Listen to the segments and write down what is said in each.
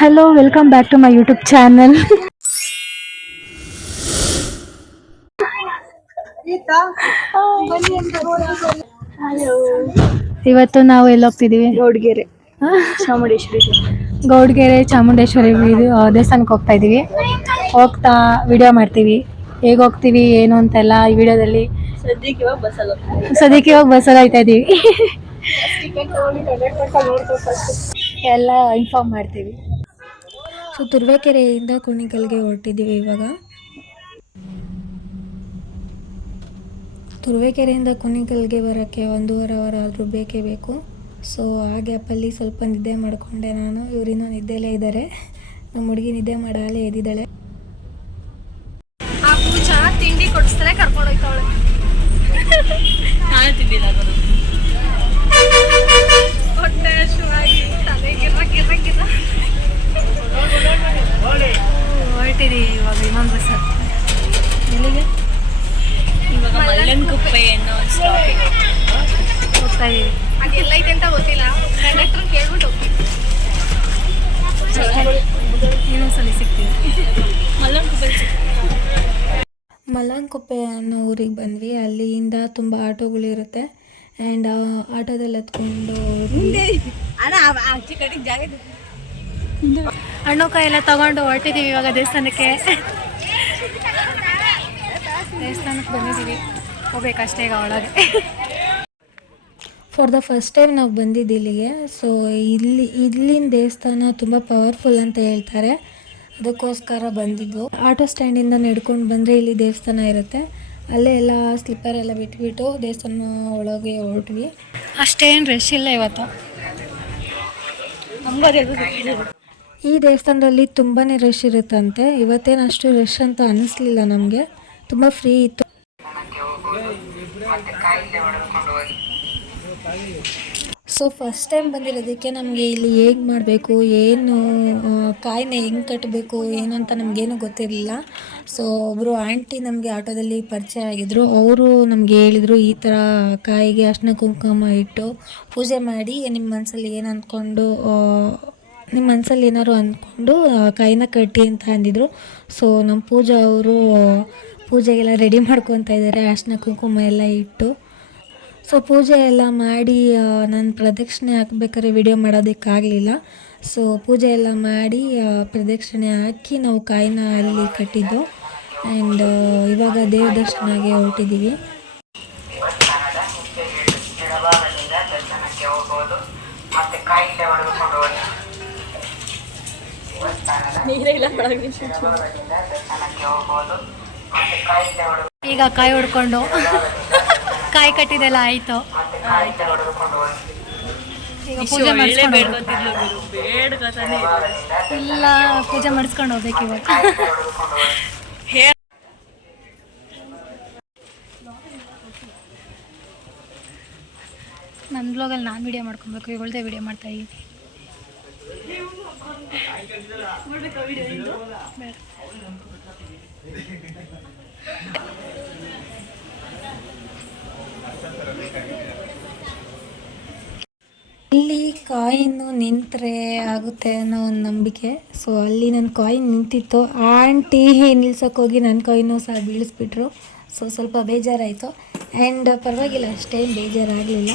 Hello, welcome back to my YouTube channel. ಇವತ್ತು ನಾವು ಎಲ್ಲಿ ಹೋಗ್ತಿದೀವಿ? ಗೌಡ್ಗೆರೆ ಚಾಮುಂಡೇಶ್ವರಿ ಗೌಡ್ಗೆರೆ ಚಾಮುಂಡೇಶ್ವರಿ ದೇವಸ್ಥಾನಕ್ಕೆ ಹೋಗ್ತಾ ಇದೀವಿ. ಹೋಗ್ತಾ ವಿಡಿಯೋ ಮಾಡ್ತೀವಿ. ಹೇಗೆ ಹೋಗ್ತೀವಿ ಏನು ಅಂತೆಲ್ಲ ಈ ವಿಡಿಯೋದಲ್ಲಿ. ಸದ್ಯಕ್ಕೆ ಇವಾಗ ಬಸ್ಸಲ್ಲಿ ಹೋಗ್ತಾ ಇದೀವಿ. ಎಲ್ಲ ಇನ್ಫಾರ್ಮ್ ಮಾಡ್ತೀವಿ. ಸೊ ತುರುವೇಕೆರೆಯಿಂದ ಕುಣಿಗಲ್ಗೆ ಹೊರಟಿದ್ದೀವಿ ಇವಾಗ. ತುರುವೇಕೆರೆಯಿಂದ ಕುಣಿಗಲ್ಗೆ ಬರೋಕ್ಕೆ 1.5 ಅವರ್ ಆದರೂ ಬೇಕೇ ಬೇಕು. ಸೊ ಆ ಗ್ಯಾಪಲ್ಲಿ ಸ್ವಲ್ಪ ನಿದ್ದೆ ಮಾಡಿಕೊಂಡೆ ನಾನು. ಇವರಿನ್ನೂ ನಿದ್ದೆಲೇ ಇದ್ದಾರೆ. ನಮ್ಮ ಹುಡುಗಿ ನಿದ್ದೆ ಮಾಡಾಲೇ ಎದ್ದಿದ್ದಾಳೆ. ಆ ಪೂಜಾ ತಿಂಡಿ ಕೊಡಿಸ್ತಾರೆ ಕರ್ಕೊಂಡು ಹೋಗ್ತಾವಳೆ. ನಾನು ತಿಂದಿಲ್ಲ ಹೊಟ್ಟೆ ಹಸುವಾಗಿ ತಲೆ ಗಿರ್ರ ಹೊರಟಿದ್ದೀವಿ ಇವಾಗ ಇನ್ನೊಂದು ಬಸ್. ಎಲ್ಲಿಗೆ? ಇವಾಗ ಮಲ್ಲನ್ಗುಪ್ಪೆ ಅನ್ನೋ ಸ್ಟಾಪಿಗೆ ಹೋಗ್ತಾ ಇದ್ದೀವಿ. ಅದು ಎಲ್ಲೈತೆ ಅಂತ ಗೊತ್ತಿಲ್ಲ. ಕಂಡಕ್ಟರ್ ಕೇಳ್ಬಿಟ್ಟು ಹೋಗ್ತೀವಿ. ಇನ್ನೊಂದ್ಸಲಿ ಸಿಗ್ತೀವಿ. ಮಲ್ಲನ್ಗುಪ್ಪೆ ಅನ್ನೋ ಊರಿಗೆ ಬಂದ್ವಿ. ಅಲ್ಲಿಂದ ತುಂಬ ಆಟೋಗಳಿರುತ್ತೆ ಆ್ಯಂಡ್ ಆಟೋದಲ್ಲಿ ಹತ್ಕೊಂಡು ಹಣ್ಣು ಕಾಯಿ ಎಲ್ಲ ತಗೊಂಡು ಹೊರಟಿದ್ದೀವಿ ಇವಾಗ ದೇವಸ್ಥಾನಕ್ಕೆ. ದೇವಸ್ಥಾನಕ್ಕೆ ಬಂದಿದ್ದೀವಿ, ಹೋಗ್ಬೇಕಷ್ಟೇ ಈಗ ಒಳಗೆ. ಫಾರ್ ದ ಫಸ್ಟ್ ಟೈಮ್ ನಾವು ಬಂದಿದ್ದು ಇಲ್ಲಿಗೆ. ಸೊ ಇಲ್ಲಿನ ದೇವಸ್ಥಾನ ತುಂಬ ಪವರ್ಫುಲ್ ಅಂತ ಹೇಳ್ತಾರೆ, ಅದಕ್ಕೋಸ್ಕರ ಬಂದಿದ್ದು. ಆಟೋ ಸ್ಟ್ಯಾಂಡಿಂದ ನಡ್ಕೊಂಡು ಬಂದರೆ ಇಲ್ಲಿ ದೇವಸ್ಥಾನ ಇರುತ್ತೆ. ಅಲ್ಲೇ ಎಲ್ಲ ಸ್ಲಿಪ್ಪರ್ ಎಲ್ಲ ಬಿಟ್ಬಿಟ್ಟು ದೇವಸ್ಥಾನ ಒಳಗೆ ಹೊರಟ್ವಿ. ಅಷ್ಟೇನು ರಶ್ ಇಲ್ಲ ಇವತ್ತು. ಈ ದೇವಸ್ಥಾನದಲ್ಲಿ ತುಂಬಾ ರಶ್ ಇರುತ್ತಂತೆ. ಇವತ್ತೇನು ಅಷ್ಟು ರಶ್ ಅಂತ ಅನ್ನಿಸ್ಲಿಲ್ಲ ನಮಗೆ, ತುಂಬ ಫ್ರೀ ಇತ್ತು. ಸೊ ಫಸ್ಟ್ ಟೈಮ್ ಬಂದಿರೋದಕ್ಕೆ ನಮಗೆ ಇಲ್ಲಿ ಹೇಗೆ ಮಾಡಬೇಕು, ಏನು ಕಾಯಿನ ಹೆಂಗೆ ಕಟ್ಟಬೇಕು ಏನು ಅಂತ ನಮಗೇನು ಗೊತ್ತಿರಲಿಲ್ಲ. ಸೊ ಒಬ್ಬರು ಆಂಟಿ ನಮಗೆ ಆಟೋದಲ್ಲಿ ಪರಿಚಯ ಆಗಿದ್ದರು. ಅವರು ನಮಗೆ ಹೇಳಿದರು, ಈ ಥರ ಕಾಯಿಗೆ ಅರ್ಶಿನ ಕುಂಕುಮ ಇಟ್ಟು ಪೂಜೆ ಮಾಡಿ ನಿಮ್ಮ ಮನಸ್ಸಲ್ಲಿ ಏನು ಅಂದ್ಕೊಂಡು ನಿಮ್ಮ ಮನಸ್ಸಲ್ಲಿ ಏನಾದ್ರು ಅಂದ್ಕೊಂಡು ಕಾಯಿನ ಕಟ್ಟಿ ಅಂತ ಅಂದಿದ್ರು. ಸೊ ನಮ್ಮ ಪೂಜಾ ಅವರು ಪೂಜೆಗೆಲ್ಲ ರೆಡಿ ಮಾಡ್ಕೊತಾ ಇದ್ದಾರೆ, ಅರ್ಶಿನ ಕುಂಕುಮ ಎಲ್ಲ ಇಟ್ಟು. ಸೊ ಪೂಜೆ ಎಲ್ಲ ಮಾಡಿ ನಾನು ಪ್ರದಕ್ಷಿಣೆ ಹಾಕ್ಬೇಕಾದ್ರೆ ವಿಡಿಯೋ ಮಾಡೋದಕ್ಕಾಗಲಿಲ್ಲ. ಸೊ ಪೂಜೆ ಎಲ್ಲ ಮಾಡಿ ಪ್ರದಕ್ಷಿಣೆ ಹಾಕಿ ನಾವು ಕಾಯಿನ ಅಲ್ಲಿ ಕಟ್ಟಿದ್ದು. ಆ್ಯಂಡ್ ಇವಾಗ ದೇವ್ರ ದರ್ಶನಗೆ ಹೊರಟಿದ್ದೀವಿ. ಈಗ ಕಾಯಿ ಹೊಡ್ಕೊಂಡು ಕಾಯಿ ಕಟ್ಟಿದೆಲ್ಲ ಆಯಿತು. ಈಗ ಪೂಜೆ ಇಲ್ಲ, ಪೂಜೆ ಮಾಡಿಸ್ಕೊಂಡು ಹೋಗ್ಬೇಕು ಇವಾಗ. ನನ್ನ ಬ್ಲಾಗಲ್ಲಿ ನಾನು ವಿಡಿಯೋ ಮಾಡ್ಕೊಬೇಕು, ಇವಳದೇ ವಿಡಿಯೋ ಮಾಡ್ತಾ ಇದ್ದೀನಿ. ಇಲ್ಲಿ ಕಾಯಿನ್ನು ನಿಂತರೆ ಆಗುತ್ತೆ ಅನ್ನೋ ಒಂದು ನಂಬಿಕೆ. ಸೊ ಅಲ್ಲಿ ನನ್ನ ಕಾಯಿನ್ ನಿಂತಿತ್ತು. ಆಂಟಿ ನಿಲ್ಸೋಕೆ ಹೋಗಿ ನನ್ನ ಕಾಯಿನ್ನು ಸಹ ಬೀಳಿಸ್ಬಿಟ್ರು. ಸೊ ಸ್ವಲ್ಪ ಬೇಜಾರಾಯಿತು. ಆ್ಯಂಡ್ ಪರವಾಗಿಲ್ಲ, ಅಷ್ಟೇನು ಬೇಜಾರಾಗಲಿಲ್ಲ.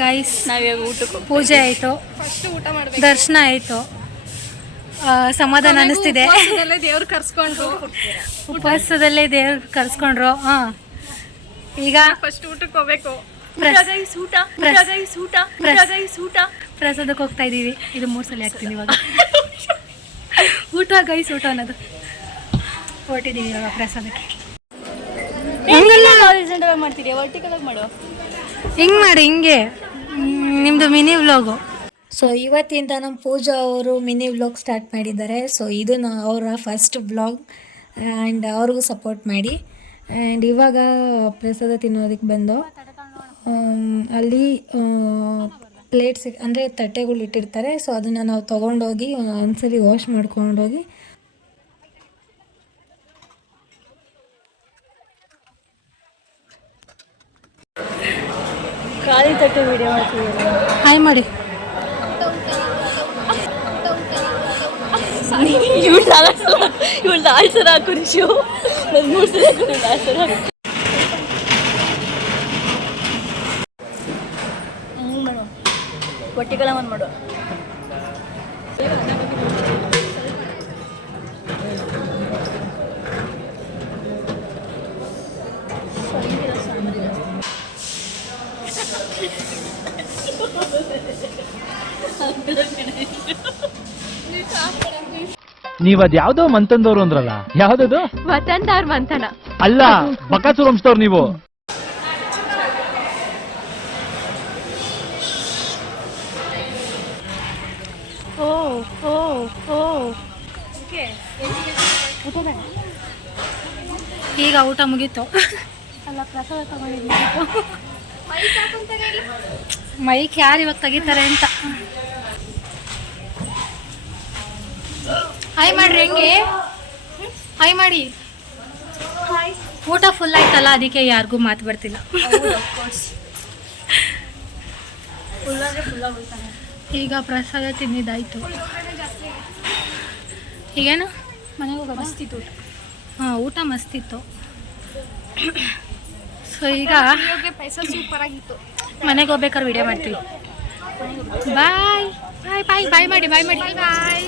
ಗೈಸ್, ನಾವಿವಾಗ ಊಟಕ್ಕೆ ಪೂಜೆ ಆಯಿತು, ಫಸ್ಟ್ ಊಟ ಮಾಡಬೇಕು, ದರ್ಶನ ಆಯಿತು. ಸಮಾಧಾನ ಅನ್ನಿಸ್ತಿದೆ. ದೇವ್ರು ಕರ್ಸ್ಕೊಂಡ್ರು, ಉಪವಾಸದಲ್ಲೇ ದೇವ್ರು ಕರ್ಸ್ಕೊಂಡ್ರು. ಹಾಂ, ಈಗ ಫಸ್ಟ್ ಊಟಕ್ಕೆ ಹೋಗ್ಬೇಕು. ಪ್ರಸಾದಕ್ಕೆ ಹೋಗ್ತಾ ಇದ್ದೀವಿ. ಇದು 3 ಸಲ ಆಗ್ತೀನಿ ಇವಾಗ. ಊಟ ಗೈಸ್, ಊಟ ಅನ್ನೋದು. ಹೊರಟಿದ್ದೀವಿ ಇವಾಗ ಪ್ರಸಾದಕ್ಕೆ. ಮಾಡ್ತೀರಿ ವರ್ಟಿಕಲಾಗಿ ಮಾಡು. ಹಿಂಗೆ ಮಾಡಿ, ಹಿಂಗೆ ನಿಮ್ಮದು ಮಿನಿ ವ್ಲಾಗು. ಸೊ ಇವತ್ತಿಂದ ನಮ್ಮ ಪೂಜಾ ಅವರು ಮಿನಿ ವ್ಲಾಗ್ ಸ್ಟಾರ್ಟ್ ಮಾಡಿದ್ದಾರೆ. ಸೊ ಇದು ಅವರ ಫಸ್ಟ್ ವ್ಲಾಗ್ ಆ್ಯಂಡ್ ಅವ್ರಿಗೂ ಸಪೋರ್ಟ್ ಮಾಡಿ. ಆ್ಯಂಡ್ ಇವಾಗ ಪ್ರಸಾದ ತಿನ್ನೋದಕ್ಕೆ ಬಂದು ಅಲ್ಲಿ ಪ್ಲೇಟ್ಸ್ ಅಂದರೆ ತಟ್ಟೆಗಳು ಇಟ್ಟಿರ್ತಾರೆ. ಸೊ ಅದನ್ನು ನಾವು ತೊಗೊಂಡೋಗಿ ಒಂದ್ಸರಿ ವಾಶ್ ಮಾಡ್ಕೊಂಡೋಗಿ ಖಾಲಿ ತಟ್ಟೆ ವಿಡಿಯೋ ಮಾಡ್ತೀವಿ. ಹಾಯ್ ಮಾಡಿ. ಇವಳ್ದು ಆಳ್ಸರ ಕುರಿಶು 3 ಸಲ ಹಾಕೊಂಡಿದ್ದ ಆಳ್ಸರ. ಹಂಗೆ ಮಾಡು, ಒಟ್ಟಿಗೆಲ್ಲ ಒಂದು ಮಾಡು. ನೀವ್ ಅದ್ ಯಾವ್ದೋ ಮಂತಂದವ್ರು ಅಂದ್ರಲ್ಲ, ಯಾವ್ದದು? ವತನ್ದಾರ್ ಮಂಥನ ಅಲ್ಲ, ಬಕಾಸೂರ್ ವಂಶದವ್ರು ನೀವು. ಓ ಓ ಓ ಈಗ ಊಟ ಮುಗೀತು. ಅಲ್ಲ, ಪ್ರಸಾದ ತಗೊಂಡಿದ್ದು. ಮೈಕ್ ಯಾರು ಇವಾಗ ತೆಗಿತಾರೆ ಅಂತ. ಹಾಯ್ ಮಾಡ್ರಿ, ಹೆಂಗೆ ಹಾಯ್ ಮಾಡಿ. ಊಟ ಫುಲ್ ಆಯ್ತಲ್ಲ, ಅದಕ್ಕೆ ಯಾರಿಗೂ ಮಾತು ಬರ್ತಿಲ್ಲ. ಈಗ ಪ್ರಸಾದ ತಿಂದಿದ್ದಾಯ್ತು. ಈಗೇನು ಮನೆಗೆ ಹೋಗೋದು? ಮಸ್ತಿತ್ತು ಊಟ. ಹಾಂ, ಊಟ ಮಸ್ತಿತ್ತು. ಸೊ ಈಗ ಪೈಸಾ ಸೂಪರ್ ಆಗಿತ್ತು. ಮನೆಗೆ ಹೋಗ್ಬೇಕಾದ್ರೆ ವಿಡಿಯೋ ಮಾಡ್ತೀವಿ. ಬಾಯ್ ಬಾಯ್ ಬಾಯ್ ಬಾಯ್ ಮಾಡಿ, ಬಾಯ್ ಮಾಡಿ, ಬಾಯ್.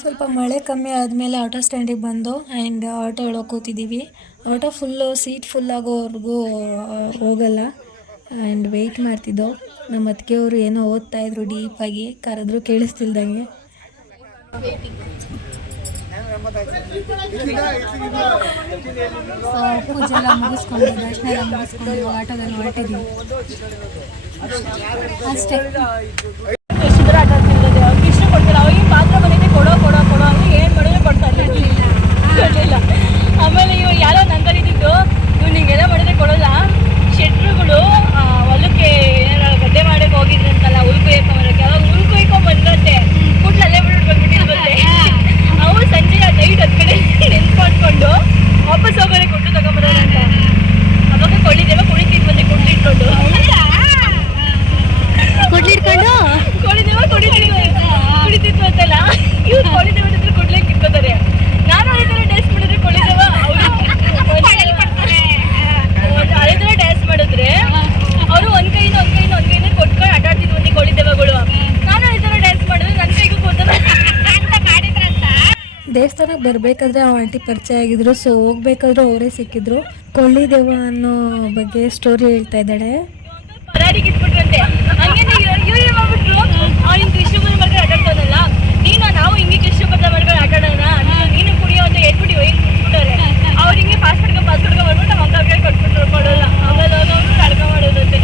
ಸ್ವಲ್ಪ ಮಳೆ ಕಮ್ಮಿ ಆದಮೇಲೆ ಆಟೋ ಸ್ಟ್ಯಾಂಡಿಗೆ ಬಂದು ಆ್ಯಂಡ್ ಆಟೋ ಒಳಗೆ ಕೂತಿದ್ದೀವಿ. ಆಟೋ ಫುಲ್ಲು, ಸೀಟ್ ಫುಲ್ ಆಗೋವರೆಗೂ ಹೋಗಲ್ಲ. ಆ್ಯಂಡ್ ವೆಯ್ಟ್ ಮಾಡ್ತಿದ್ದೋ. ನಮ್ಮ ಅತ್ತಿಗೆಯವರು ಏನೋ ಓದ್ತಾಯಿದ್ರು ಡೀಪಾಗಿ, ಕರೆದ್ರು ಕೇಳಿಸ್ತಿಲ್ದಂಗೆ. ಸೊ ಪೂಜೆ ಎಲ್ಲ ಮುಗಿಸ್ಕೊಂಡು, ದರ್ಶನ ಎಲ್ಲ ಮುಗಿಸ್ಕೊಂಡು ಇವಾಗ ಆಟೋದಲ್ಲಿ ಹೊರಟಿದ್ದೀವಿ ಅಷ್ಟೇ. ಎಷ್ಟು ಆಟ ಆಡ್ತಿರೋದು, ಅವ್ರಿಗೆ ಇಷ್ಟ ಕೊಡ್ತಾರೆ. ಅವ್ರಿಗೆ ಪಾತ್ರ ಬಂದಿದೆ, ಕೊಡೋ ಕೊಡೋ ಕೊಡೋ ಅಂದ್ರೆ ಏನು ಮಾಡಿದ್ರೆ ಕೊಡ್ತಾ ಇರಲಿಲ್ಲ. ಆಮೇಲೆ ಇವ್ರು ಯಾರೋ ನಂಗೆ ಕರೀತಿದ್ದು, ಇವ್ರು ನಿಂಗೆಲ್ಲ ಮಾಡಿದ್ರೆ ಕೊಡೋಲ್ಲ. ಶೆಟ್ರುಗಳು ಹೊಲಕ್ಕೆ ಏನಾರ ಗದ್ದೆ ಮಾಡಕ್ಕೆ ಹೋಗಿದ್ರಂತಲ್ಲ, ಹುಲ್ ಕೊಯ್ಕೊಂಬರಕ್ಕೆ. ಅವಾಗ ಹುಲ್ ಕೊಯ್ಕೊಂಡ್ ಬಂದಂತೆ ಕೂಟ್ಲು ಅಲ್ಲೇ ಬಂದ್ಬಿಟ್ಟಿರ್ಬಂತೆ. ಅವ್ರು ಸಂಜೆ ನೈಟ್ 10 ಕಡೆ ನೆನ್ಪು ಮಾಡ್ಕೊಂಡು ವಾಪಸ್ ಹೋಗೋರೆ ಕೊಟ್ಟು ತಗೊಂಬರೋರಂತ. ಅವಾಗ ಕೊಳ್ಳಿದ್ದೇವ ಕುಡಿತಿದ್ ಬಂದೆ ಕುಡ್ಲಿಟ್ಕೊಂಡು ಕುಡಿತಿದ್ವು ಅಂತಲ್ಲ. ಇವ್ರು ಕೊಳ್ಳಿದ್ದೇವ ಹತ್ರ ಕುಡ್ಲಿಕ್ಕೆ ಇಟ್ಕೋತಾರೆ. ನಾನು ಅದೇ ಥರ ಡ್ಯಾನ್ಸ್ ಮಾಡಿದ್ರೆ ಕೊಳ್ಳಿದ್ದೇವ ಅದೇ ಥರ ಡ್ಯಾನ್ಸ್ ಮಾಡಿದ್ರೆ ಅವರು ಒಂದ್ ಕೈಯಿಂದ ಕೊಟ್ಕೊಂಡು ಆಟ ಆಡ್ತಿದ್ವು ಕೊಳ್ಳಿದ್ದೇವಗಳು. ನಾನು ಅದೇ ಥರ ಡ್ಯಾನ್ಸ್ ಮಾಡಿದ್ರೆ ನನ್ನ ಕೈಗೂ ಕೊಡ್ತಾರೆ ಅಂತ ಮಾಡಿದ್ರಂತ. ದೇವಸ್ಥಾನಕ್ಕೆ ಬರಬೇಕಾದ್ರೆ ಆ ಆಂಟಿ ಪರಿಚಯ ಆಗಿದ್ರು. ಸೊ ಹೋಗ್ಬೇಕಾದ್ರೂ ಅವರೇ ಸಿಕ್ಕಿದ್ರು. ಕೊಳ್ಳಿದೇವ ಅನ್ನೋ ಬಗ್ಗೆ ಸ್ಟೋರಿ ಹೇಳ್ತಾ ಇದ್ದಾಳೆ. ಪರಾರಿಗೆ ಇಟ್ಬಿಟ್ರಂತೆ. ಹಂಗೇನೆ ಇವ್ರು ಮಾಡ್ಬಿಟ್ರು, ಅವ್ನು ಕೃಷ್ಣಪದ ಮಾಡ್ಕೊಂಡು ಆಟ ಆಡ್ತಾನಲ್ಲ, ನಾವು ಹಿಂಗೆ ಕೃಷ್ಣಪದ ಮಾಡ್ಕೊಂಡು ಆಟ ಆಡೋಣ, ನೀನು ಕುಡಿಯೋ ಅಂತ ಹೇಳ್ಬಿಟ್ಟು ಏನು ಕುಡಿಸ್ಬಿಟ್ಟಾರೆ. ಅವ್ರು ಹಿಂಗೆ ಪಾಸ್ ಮಾಡ್ಕೊಂಡು ಮಾಡ್ಬಿಟ್ಟು ಮಕ್ಕಳಿಗೆ ಕೊಟ್ಬಿಟ್ರು ಕೊಡೋಲ್ಲ. ಆಮೇಲೆ ಅವರು ಅಡ್ಕ ಮಾಡೋದಂತೆ.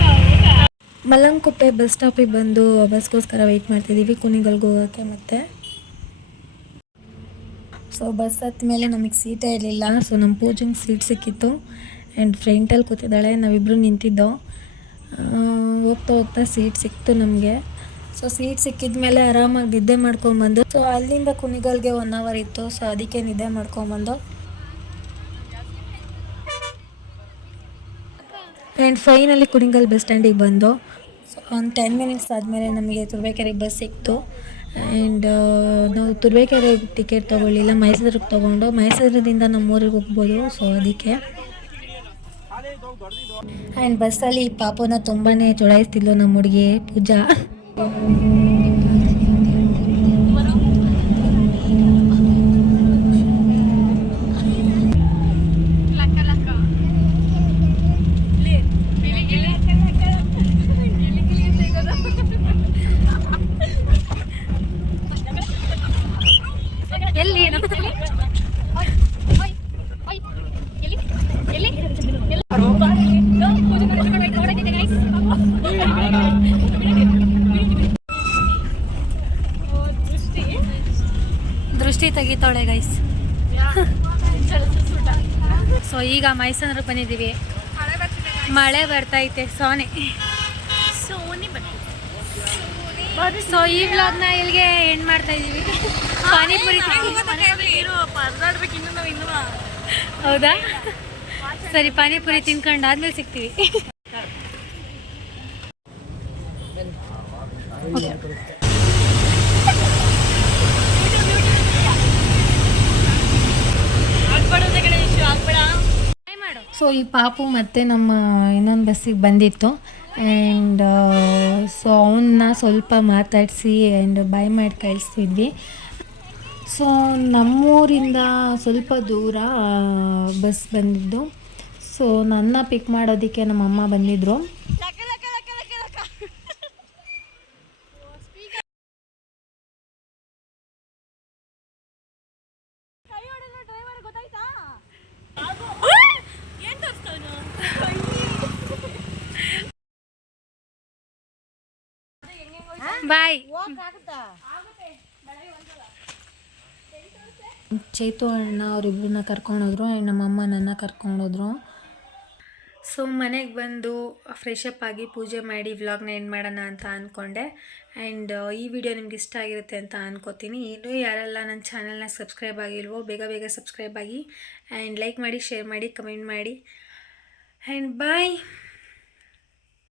ಮಲ್ಲಂಕುಪ್ಪೆ ಬಸ್ ಸ್ಟಾಪಿಗೆ ಬಂದು ಬಸ್ಗೋಸ್ಕರ ವೆಯ್ಟ್ ಮಾಡ್ತಿದ್ದೀವಿ ಕುಣಿಗಲ್ಗೆ ಹೋಗೋಕ್ಕೆ. ಮತ್ತೆ ಸೊ ಬಸ್ ಹತ್ತ ಮೇಲೆ ನಮಗೆ ಸೀಟೇ ಇರಲಿಲ್ಲ. ಸೊ ನಮ್ಮ ಪೂಜೆಗೆ ಸೀಟ್ ಸಿಕ್ಕಿತ್ತು ಆ್ಯಂಡ್ ಫ್ರಂಟಲ್ಲಿ ಕೂತಿದ್ದಾಳೆ. ನಾವಿಬ್ಬರು ನಿಂತಿದ್ದೋ. ಹೋಗ್ತಾ ಹೋಗ್ತಾ ಸೀಟ್ ಸಿಕ್ತು ನಮಗೆ. ಸೊ ಸೀಟ್ ಸಿಕ್ಕಿದ ಮೇಲೆ ಆರಾಮಾಗಿ ನಿದ್ದೆ ಮಾಡ್ಕೊಂಬಂದು. ಸೊ ಅಲ್ಲಿಂದ ಕುಣಿಗಲ್ಗೆ 1 ಅವರ್ ಇತ್ತು. ಸೊ ಅದಕ್ಕೆ ನಿದ್ದೆ ಮಾಡ್ಕೊಂಬಂದು ಆ್ಯಂಡ್ ಫೈನಲಿ ಕುಣಿಗಲ್ ಬಸ್ ಸ್ಟ್ಯಾಂಡಿಗೆ ಬಂದು. ಸೊ ಒಂದು 10 ಮಿನಿಟ್ಸ್ ಆದಮೇಲೆ ನಮಗೆ ತುರುವೇಕೆರೆಗೆ ಬಸ್ ಸಿಕ್ತು. ಆ್ಯಂಡ್ ನಾವು ತುರುವೇಕೆರೆಗೆ ಟಿಕೆಟ್ ತೊಗೊಳ್ಳಿಲ್ಲ, ಮೈಸೂರಿಗೆ ತೊಗೊಂಡು ಮೈಸೂರಿಂದ ನಮ್ಮ ಊರಿಗೆ ಹೋಗ್ಬೋದು. ಸೊ ಅದಕ್ಕೆ ಆ್ಯಂಡ್ ಬಸ್ಸಲ್ಲಿ ಪಾಪುನ ತುಂಬಾ ಚುಡಾಯಿಸ್ತಿದ್ಲು ನಮ್ಮ ಹುಡುಗಿ ಪೂಜಾ. ದೃಷ್ಟಿ ತೆಗಿತಾಳೆ ಗೈಸ್. ಸೊ ಈಗ ಮೈಸೂರಿಗೆ ಬಂದಿದ್ದೀವಿ. ಮಳೆ ಬರ್ತೈತೆ ಸೋನೆ. ಸೊ ಈ ವ್ಲಾಗ್ನ ಇಲ್ಲಿಗೆ ಎಂಡ್ ಮಾಡ್ತಾ ಇದೀವಿ. ಪಾನಿಪುರಿ ಹೌದಾ? ಸರಿ, ಪಾನಿಪುರಿ ತಿನ್ಕೊಂಡು ಆದ್ಮೇಲೆ ಸಿಗ್ತೀವಿ. ಸೊ ಈ ಪಾಪು ಮತ್ತೆ ನಮ್ಮ ಇನ್ನೊಂದು ಬಸ್ಸಿಗೆ ಬಂದಿತ್ತು. ಆ್ಯಂಡ್ ಸೊ ಅವನ್ನ ಸ್ವಲ್ಪ ಮಾತಾಡಿಸಿ ಆ್ಯಂಡ್ ಬಾಯ್ ಮಾಡಿ ಕಳಿಸ್ತಿದ್ವಿ. ಸೊ ನಮ್ಮೂರಿಂದ ಸ್ವಲ್ಪ ದೂರ ಬಸ್ ಬಂದಿದ್ದು. ಸೊ ನನ್ನ ಪಿಕ್ ಮಾಡೋದಕ್ಕೆ ನಮ್ಮಮ್ಮ ಬಂದಿದ್ದರು. ಬಾಯ್. ಚೇತು ಅಣ್ಣ ಅವರಿಬ್ಬರನ್ನ ಕರ್ಕೊಂಡೋದ್ರು ಆ್ಯಂಡ್ ನಮ್ಮಮ್ಮ ನನ್ನ ಕರ್ಕೊಂಡೋದ್ರು. ಸೊ ಮನೆಗೆ ಬಂದು ಫ್ರೆಶ್ ಅಪ್ ಆಗಿ ಪೂಜೆ ಮಾಡಿ ವ್ಲಾಗ್ನ ಎಂಡ್ ಮಾಡೋಣ ಅಂತ ಅಂದ್ಕೊಂಡೆ. ಆ್ಯಂಡ್ ಈ ವಿಡಿಯೋ ನಿಮ್ಗೆ ಇಷ್ಟ ಆಗಿರುತ್ತೆ ಅಂತ ಅನ್ಕೋತೀನಿ. ಇನ್ನೂ ಯಾರೆಲ್ಲ ನನ್ನ ಚಾನಲ್ನ ಸಬ್ಸ್ಕ್ರೈಬ್ ಆಗಿಲ್ವೋ ಬೇಗ ಸಬ್ಸ್ಕ್ರೈಬ್ ಆಗಿ ಆ್ಯಂಡ್ ಲೈಕ್ ಮಾಡಿ, ಶೇರ್ ಮಾಡಿ, ಕಮೆಂಟ್ ಮಾಡಿ. ಆ್ಯಂಡ್ ಬಾಯ್.